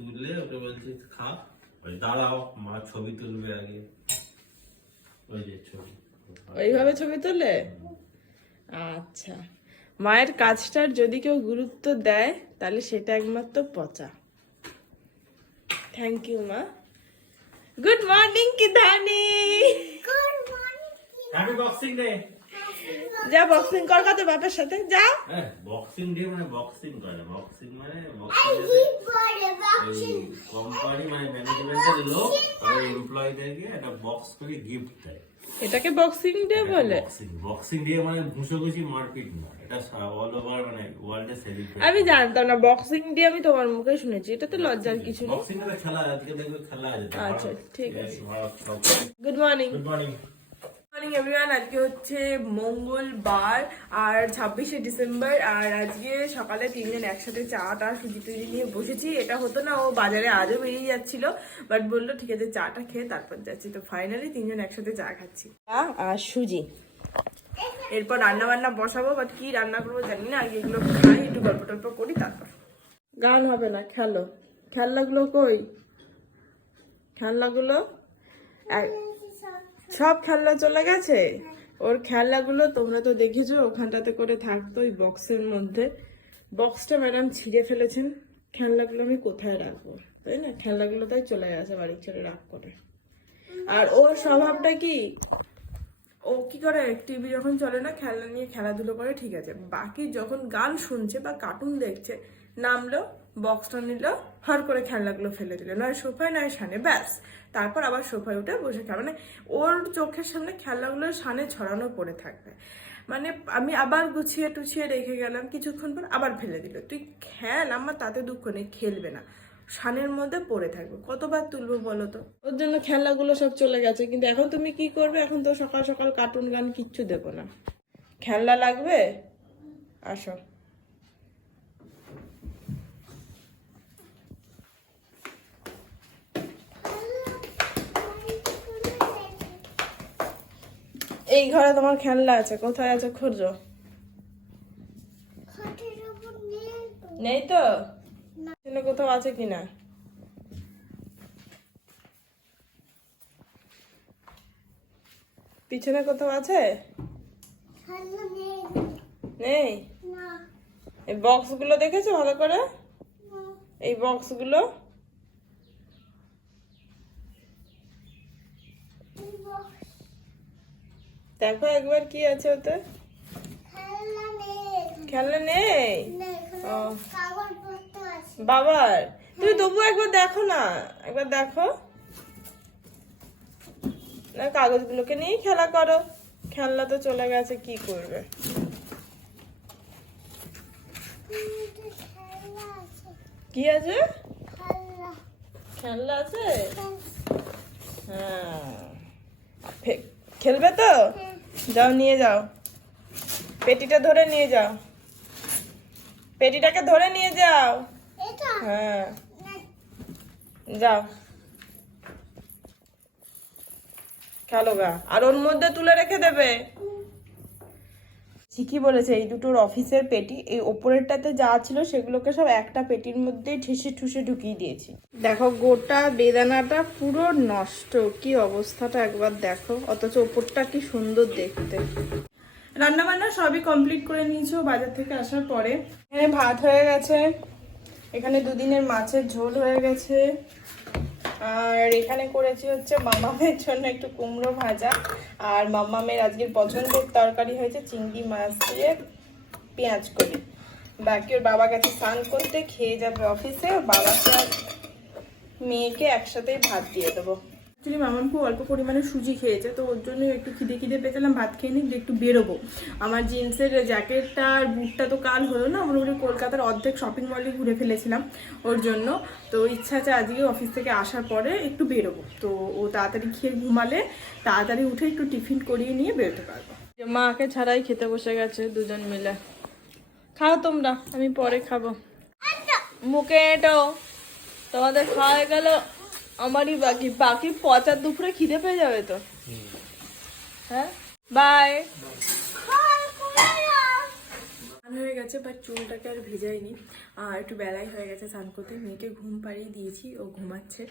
তুললে ওকে বলছি খা, দাঁড়াও মা ছবি তুলবে আগে। ওই যে ছবি, ওইভাবে ছবি তোলে। আচ্ছা, মায়ের কাজটার যদি কেউ গুরুত্ব দেয় তাহলে সেটা একমাত্র পচা। থ্যাংক ইউ মা। গুড মর্নিং কিধানি। Happy Boxing Day. যা বক্সিং কর তোর বাপের সাথে যা। বক্সিং ডে মানে বক্সিং করে, বক্সিং মানে কোম্পানি মানে ম্যানেজমেন্টের লোক আর এমপ্লয়িদেরকে একটা বক্স করে গিফট দেয়। এটাকে বক্সিং ডে বলে? বক্সিং ডে মানে ঘুষোঘুষি মারপিট না, এটা অল ওভার মানে ওয়ার্ল্ডে সেলিব্রেট। আমি জানতাম না বক্সিং ডে, আমি তোমার মুখে শুনেছি। এটা তো লজ্জার কিছু নেই। বক্সিং ডে খেলা আজকে দেখো খেলা আছে। আচ্ছা ঠিক আছে। Good morning. Good morning morning everyone. আজকে হচ্ছে মঙ্গলবার আর 26শে ডিসেম্বর। আর আজকে সকালে তিনজন একসাথে চাটা সুজি টুজি নিয়ে বসেছি। এটা হতো না, ও বাজারে আজও বেরিয়ে যাচ্ছিল, বাট বললো ঠিক আছে চাটা খেয়ে তারপর যাচ্ছি। তো ফাইনালি তিনজন একসাথে চা খাচ্ছি আর সুজি। এরপর রান্না বান্না বসাবো, বাট কি রান্না করবো জানি না। আগে এগুলো খাই, একটু গল্প টল্প করি, তারপর গান হবে না। খেলো, খেলনাগুলো কই? খেলনাগুলো সব খেলনা চলে গেছে। ওর খেলনাগুলো তোমরা তো দেখেছো, ওখানটাতে করে থাকতো ওই বক্সের মধ্যে। বক্সটা ম্যাডাম ছিঁড়ে ফেলেছেন। খেলনাগুলো আমি কোথায় রাখবো, তাই না? খেলনাগুলো তাই চলে গেছে বাড়ি ছেড়ে রাগ করে। আর ওর স্বভাবটা কি, ও কি করে, টিভি যখন চলে না খেলনা নিয়ে খেলাধুলো করে, ঠিক আছে, বাকি যখন গান শুনছে বা কার্টুন দেখছে, নামলো বক্সটা নিল, হর করে খেলনাগুলো ফেলে দিল, নয় সোফায় নয় সানে, ব্যাস। তারপর আবার সোফায় উঠে বসে খেলা। মানে ওর চোখের সামনে খেলনাগুলো সানে ছড়ানো পড়ে থাকবে। মানে আমি আবার গুছিয়ে টুছিয়ে রেখে গেলাম, কিছুক্ষণ পর আবার ফেলে দিল। তুই খেল, আমার তাতে দুঃখ নেই, খেলবে না, সানের মধ্যে পড়ে থাকবে। কতবার তুলবো বলো তো? ওর জন্য খেলনাগুলো সব চলে গেছে। কিন্তু এখন তুমি কি করবে? এখন তো সকাল সকাল কার্টুন গান কিচ্ছু দেবো না। খেলনা লাগবে, আসো। এই ঘরে তোমার খেলনা আছে, কোথায় আছে খুঁজো। নেই তো, কোথাও আছে কিনা। পিছনে কোথাও আছে? নেই। এই বক্স গুলো দেখেছো ভালো করে? এই বক্স গুলো দেখো একবার, কি আছে ওতে? খেলনা নেই। ও বাবার, তুমি তবু একবার দেখো না, একবার দেখো না, কাগজগুলোকে নিয়েই খেলা করো। খেলনা তো চলে গেছে, কি করবে? কি আছে? খেলনা আছে। হ্যাঁ, খেলবে তো? যাও নিয়ে যাও, পেটিটা ধরে নিয়ে যাও, পেটিটাকে ধরে নিয়ে যাও। হ্যাঁ যাও খেলো গা। আর ওর মধ্যে তুলে রেখে দেবে। ঠিকই বলেছে, এই দুটোর অফিসের পেটি, এই ওপরেরটাতে যা ছিল সেগুলোকে সব একটা পেটির মধ্যেই ঠেসে ঠুসে ঢুকিয়ে দিয়েছি। দেখো গোটা বেদানাটা পুরো নষ্ট, কি অবস্থাটা একবার দেখো। অথচ ওপরটা কি সুন্দর দেখতে। রান্না বান্না সবই কমপ্লিট করে নিয়েছো বাজার থেকে আসার পরে। এখানে ভাত হয়ে গেছে, এখানে দুদিনের মাছের ঝোল হয়ে গেছে, আর এখানে করেছি হচ্ছে মামামের জন্য একটু কুমড়ো ভাজা। আর মামামের আজকের পছন্দের তরকারি হয়েছে চিংড়ি মাছ দিয়ে পেঁয়াজ করে। বাকি ওর বাবা গেছে স্নান করতে, খেয়ে যাবে অফিসে। বাবাকে আর মেয়েকে একসাথেই ভাত দিয়ে দেবো। অ্যাকচুয়ালি মামাম খুব অল্প পরিমাণে সুজি খেয়েছে, তো ওর জন্য একটু খিদে পেয়েছিলাম, ভাত খেয়ে নিই, একটু বেরোবো। আমার জিন্সের জ্যাকেটটা আর বুটটা তো কাল হলো না, মোটামুটি কলকাতার অর্ধেক শপিং মলে ঘুরে ফেলেছিলাম ওর জন্য। তো ইচ্ছা আছে আজকে অফিস থেকে আসার পরে একটু বেরোবো। তো ও তাড়াতাড়ি খেয়ে ঘুমালে তাড়াতাড়ি উঠে একটু টিফিন করিয়ে নিয়ে বেরোতে পারবো। মাকে ছাড়াই খেতে বসে গেছে দুজন মিলে। খাও তোমরা, আমি পরে খাবো। মুখে এটো তোমাদের খাওয়া হয়ে গেল, আমারই বাকি। বাকি পচার দুপুরে খিদে পেয়ে যাবে তো। হ্যাঁ বাই। হয়ে গেছে, বাট চুলটাকে আর ভেজাইনি। একটু বেলাই হয়ে গেছে স্নান করতে। মেয়েকে ঘুম পাড়িয়ে দিয়েছি, ও ঘুমাচ্ছে।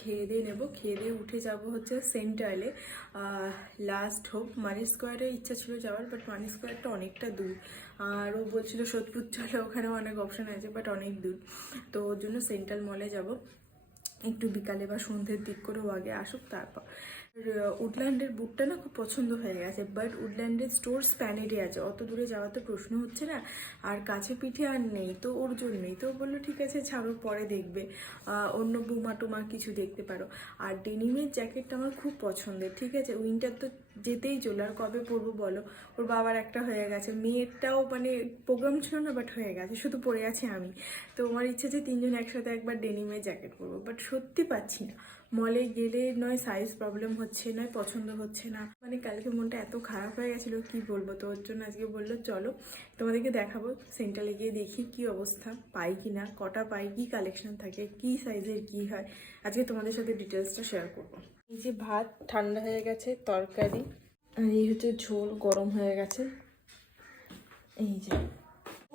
খেয়ে দিয়ে নেবো, খেয়ে দিয়ে উঠে যাব হচ্ছে সেন্ট্রালে, লাস্ট হোপ। মানি স্কোয়ারে ইচ্ছা ছিল যাওয়ার, বাট মানি স্কোয়ারটা অনেকটা দূর। আর ও বলছিল সোদপুর চলে, ওখানেও অনেক অপশান আছে, বাট অনেক দূর। তো ওর জন্য সেন্ট্রাল মলে যাব একটু বিকালে বা সন্ধ্যের দিক করে, ও আগে আসুক তারপর। উডল্যান্ডের বুটটা না খুব পছন্দ হয়ে গেছে, বাট উডল্যান্ডের স্টোর স্প্যানেডে আছে, অত দূরে যাওয়া তো প্রশ্ন হচ্ছে না, আর কাছে পিঠে আর নেই, তো ওর জন্যই। তো বললো ঠিক আছে ছাড়ো, পরে দেখবে, অন্য বুমা টুমা কিছু দেখতে পারো। আর ডেনিমের জ্যাকেটটা আমার খুব পছন্দের, ঠিক আছে। উইন্টার তো যেতেই চলে, আর কবে পরবো বলো। ওর বাবার একটা হয়ে গেছে, মেয়েরটাও মানে প্রোগ্রাম ছিল না, বাট হয়ে গেছে, শুধু পরে আছি আমি। তো আমার ইচ্ছে যে তিনজন একসাথে একবার ডেনিমের জ্যাকেট পরবো, বাট সত্যি পাচ্ছি না। মলে গেলে নয় সাইজ প্রবলেম হচ্ছে, নয় পছন্দ হচ্ছে না, মানে কালকে মনটা এত খারাপ হয়ে গেছিলো কি বলবো। তো ওর জন্য আজকে বললো চলো তোমাদেরকে দেখাবো, সেন্ট্রালে গিয়ে দেখি কি অবস্থা, পাই কি না, কটা পাই, কি কালেকশন থাকে, কি সাইজের কি হয়, আজকে তোমাদের সাথে ডিটেলসটা শেয়ার করবো। এই যে ভাত ঠান্ডা হয়ে গেছে, তরকারি, আর এই হচ্ছে ঝোল গরম হয়ে গেছে। এই যে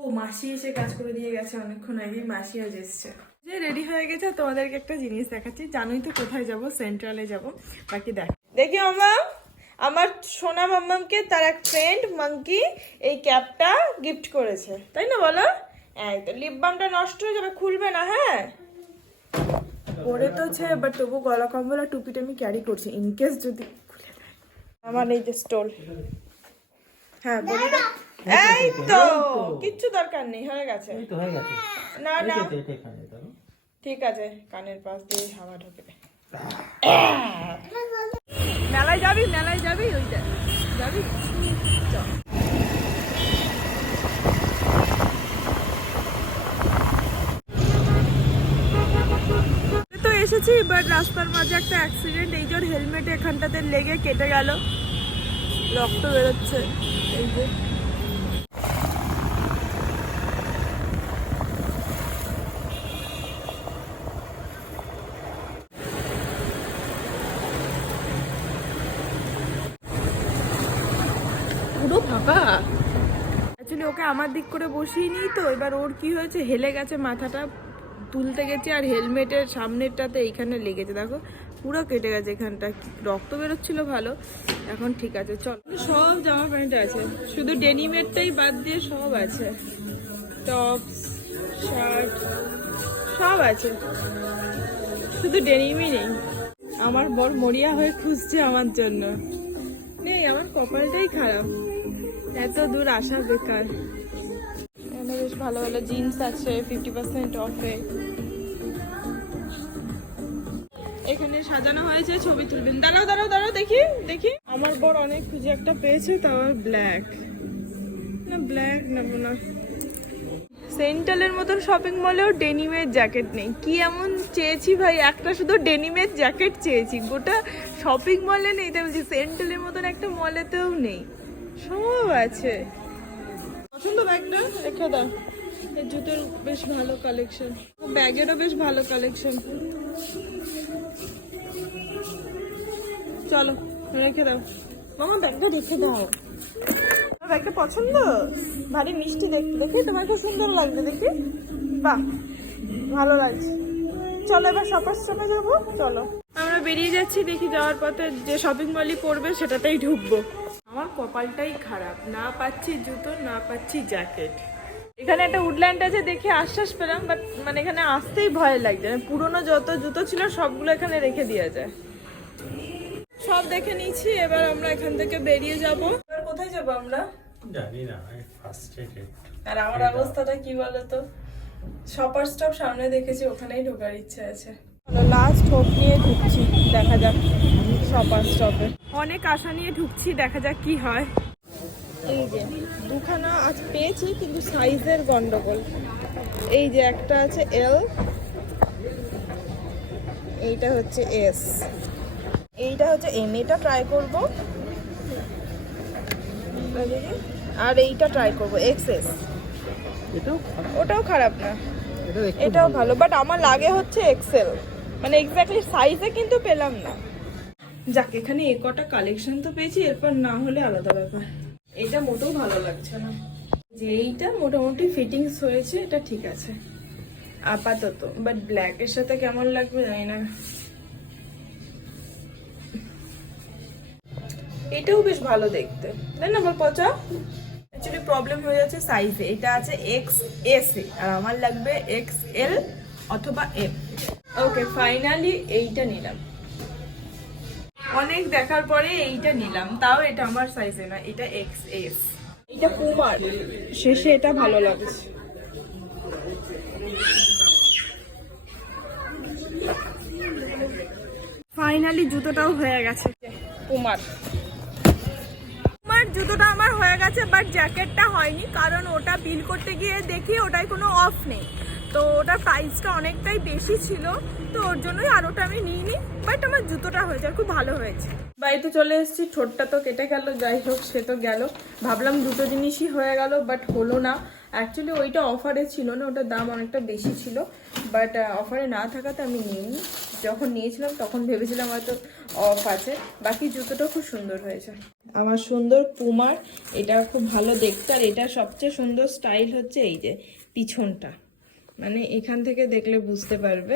ও মাসি এসে কাজ করে দিয়ে গেছে অনেকক্ষণ আগে, মাসি আজ এসছে। যে রেডি হয়ে গেছে, তোমাদেরকে একটা জিনিস দেখাচ্ছি। জানোই তো কোথায় যাব, সেন্ট্রালে যাব। বাকি দেখি আমার সোনা মাম্মামকে তার এক ফ্রেন্ড মাঙ্কি এই ক্যাপটা গিফট করেছে, তাই না বলো? এই তো লিপ বামটা নষ্ট হয়ে যাবে, খুলবে না, হ্যাঁ পরে তো ছে, বাট তবু গলা কম্বল আর টুপিটা আমি ক্যারি করছি ইনকেস যদি খুলে দেয়। আমার এই যে স্টোল, হ্যাঁ বলি না, এই তো কিচ্ছু দরকার নেই, হয়ে গেছে। না না ঠিক আছে, কানের পাশ দিয়ে হাওয়া ঢোকে। মেলায় যাবি, মেলায় যাবি, ওইটা যাবি, চল। তো এসেছি, বাট রাস্তার মাঝে একটা অ্যাক্সিডেন্ট, এই যে হেলমেট এখানটাতে লেগে কেটে গেল, রক্ত বেরোচ্ছে। এই যে পুরো ফাঁকা। অ্যাকচুয়ালি ওকে আমার দিক করে বসিয়ে নিই, তো এবার ওর কি হয়েছে, হেলে গেছে, মাথাটা তুলতে গেছে, আর হেলমেটের সামনেরটাতে এইখানে লেগেছে, দেখো পুরো কেটে গেছে এখানটা, রক্ত বেরোচ্ছিল ভালো, এখন ঠিক আছে। চল, সব জামা প্যান্ট আছে, শুধু ডেনিমেরটাই বাদ দিয়ে সব আছে, টপ শার্ট সব আছে, শুধু ডেনিমই নেই। আমার বর মরিয়া হয়ে খুঁজছে আমার জন্য, নেই, আমার কপালটাই খারাপ, এত দূর আসা বেকার। এখানে বেশ ভালো ভালো জিন্স আছে 50% অফে। এখানে সাজানো হয়েছে, ছবি তুলবেন। দাঁড়াও দাঁড়াও দাঁড়াও, দেখি দেখি, আমার বর অনেক খুঁজে একটা পেয়েছে, তাও ব্ল্যাক না, ব্ল্যাক নেবো না। সেন্ট্রালের মতন শপিং মলেও ডেনিমের জ্যাকেট নেই, কি এমন চেয়েছি ভাই, একটা শুধু ডেনিমের জ্যাকেট চেয়েছি, গোটা শপিং মলে নেই। তাই বলছি সেন্ট্রালের মতন একটা মলেতেও নেই, সব আছে। পছন্দ ব্যাগটা রেখে দাও, এই জুতোর বেশ ভালো কালেকশন, ব্যাগেরও বেশ ভালো কালেকশন। চলো রেখে দাও মামা, ব্যাগটা রেখে দাও। ব্যাগটা পছন্দ, ভারী মিষ্টি দেখতে, দেখে তোমার খুব সুন্দর লাগবে, দেখি বাহ ভালো লাগছে। চলো এবার শপার স্টপে যাবো, চলো আমরা বেরিয়ে যাচ্ছি। দেখি যাওয়ার পথে যে শপিং মলই পড়বে সেটাতেই ঢুকবো। আমার কপালটাই খারাপ, না পাচ্ছি জুতো, না পাচ্ছি জ্যাকেট। এখানে একটা উডল্যান্ড আছে দেখে আশ্বাস পেলাম, বাট মানে এখানে আসতেই ভয় লাগছে, পুরোনো যত জুতো ছিল সবগুলো এখানে রেখে দেওয়া যায়। সব দেখে নিয়েছি, এবার আমরা এখান থেকে বেরিয়ে যাব। এবার কোথায় যাব আমরা জানি না, ফার্স্ট্রেটেড। আর আমার অবস্থাটা কি বলতো, শপার স্টপ সামনে দেখেছি, ওখানেই ঢোকার ইচ্ছা আছে। লাস্ট হোপ নিয়ে ঢুকছি, দেখা যাক শপার স্টপে। অনেক আশা নিয়ে ঢুকছি, দেখা যাক কি হয়। এই যে দুখানা আজ পেয়েছি, কিন্তু সাইজের গন্ডগোল। এই যে একটা আছে এল, এইটা হচ্ছে এস, এইটা হচ্ছে এম। এটা ট্রাই করবো, আর এইটা ট্রাই করবো এক্সএস। ওটাও খারাপ না, এটাও ভালো, বাট আমার লাগে হচ্ছে এক্সেল, মানে এক্স্যাক্টলি সাইজে কিন্তু পেলাম না। যাক, এখানে এ কটা কালেকশন তো পেয়েছি, এরপর না হলে আলাদা ব্যাপার। এটা মোটেও ভালো লাগছে না, যে এইটা মোটামুটি ফিটিংস হয়েছে, এটা ঠিক আছে আপাতত, বাট ব্ল্যাকের সাথে কেমন লাগবে জানি না। এটাও বেশ ভালো দেখতে, তাই না বল পচা? অ্যাকচুয়ালি প্রবলেম হয়ে যাচ্ছে সাইজে, এটা আছে XS আর আমার লাগবে XL অথবা M। ওকে, ফাইনালি এইটা নিলাম, অনেক দেখার পরে এইটা নিলাম, তাও এটা আমার সাইজে না, এটা XS। এটা পুমার, শেষে এটা ভালো লাগছে। ফাইনালি জুতোটাও হয়ে গেছে, পুমার জুতোটা আমার হয়ে গেছে, বাট জ্যাকেটটা হয়নি, কারণ ওটা বিল করতে গিয়ে দেখি ওটায় কোনো অফ নেই, তো ওটার প্রাইসটা অনেকটাই বেশি ছিল, তো ওর জন্যই আর ওটা আমি নিইনি। বাট আমার জুতোটা হয়েছে, আর খুব ভালো হয়েছে। বাড়িতে চলে এসেছি, ঠোঁটটা তো কেটে গেল, যাই হোক সে তো গেল। ভাবলাম দুটো জিনিসই হয়ে গেল, বাট হলো না। অ্যাকচুয়ালি ওইটা অফারে ছিল না, ওটার দাম অনেকটা বেশি ছিল, বাট অফারে না থাকাতে আমি নিইনি। যখন নিয়েছিলাম তখন ভেবেছিলাম হয়তো অফ আছে। বাকি জুতোটা খুব সুন্দর হয়েছে, আমার সুন্দর পুমার, এটা খুব ভালো দেখতে। আর এটা সবচেয়ে সুন্দর স্টাইল হচ্ছে এই যে পিছনটা, মানে এখান থেকে দেখলে বুঝতে পারবে,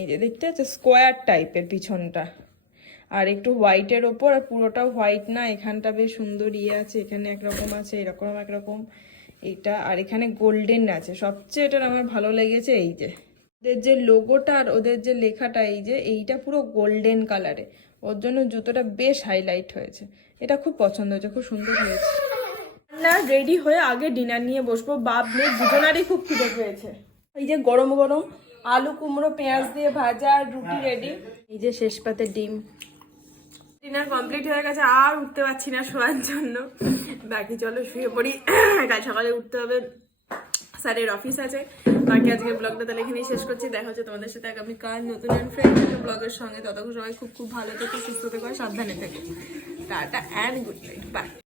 এই যে দেখতে আছে স্কোয়ার টাইপের পিছনটা, আর একটু হোয়াইটের ওপর, আর পুরোটাও হোয়াইট না, এখানটা বেশ সুন্দর ইয়ে আছে, এখানে একরকম আছে, এরকম একরকম এটা, আর এখানে গোল্ডেন আছে। সবচেয়ে এটার আমার ভালো লেগেছে এই যে ওদের যে লোগোটা আর ওদের যে লেখাটা, এই যে এইটা পুরো গোল্ডেন কালারে, ওর জন্য জুতোটা বেশ হাইলাইট হয়েছে। এটা খুব পছন্দ হয়েছে, খুব সুন্দর হয়েছে। না, রেডি হয়ে আগে ডিনার নিয়ে বসবো, বাপ মেয়ে দুজনারই খুব খিদে পেয়েছে। এই যে গরম গরম আলু কুমড়ো পেঁয়াজ দিয়ে ভাজা আর রুটি রেডি, এই যে শেষ পাতে ডিম। ডিনার কমপ্লিট হয়ে গেছে, আর উঠতে পারছি না শোয়ার জন্য, বাকি চলো শুয়ে পড়ি, কাল সকালে উঠতে হবে, স্যারের অফিস আছে। বাকি আজকের ব্লগটা তাহলে এখানেই শেষ করছি, দেখা হচ্ছে তোমাদের সাথে আগামীকাল নতুন ফ্রেন্ড একটা ব্লগের সঙ্গে। ততক্ষণ সবাই খুব খুব ভালো থেকো, সুস্থ থেকো, সাবধানে থেকো। Tata and good night, by.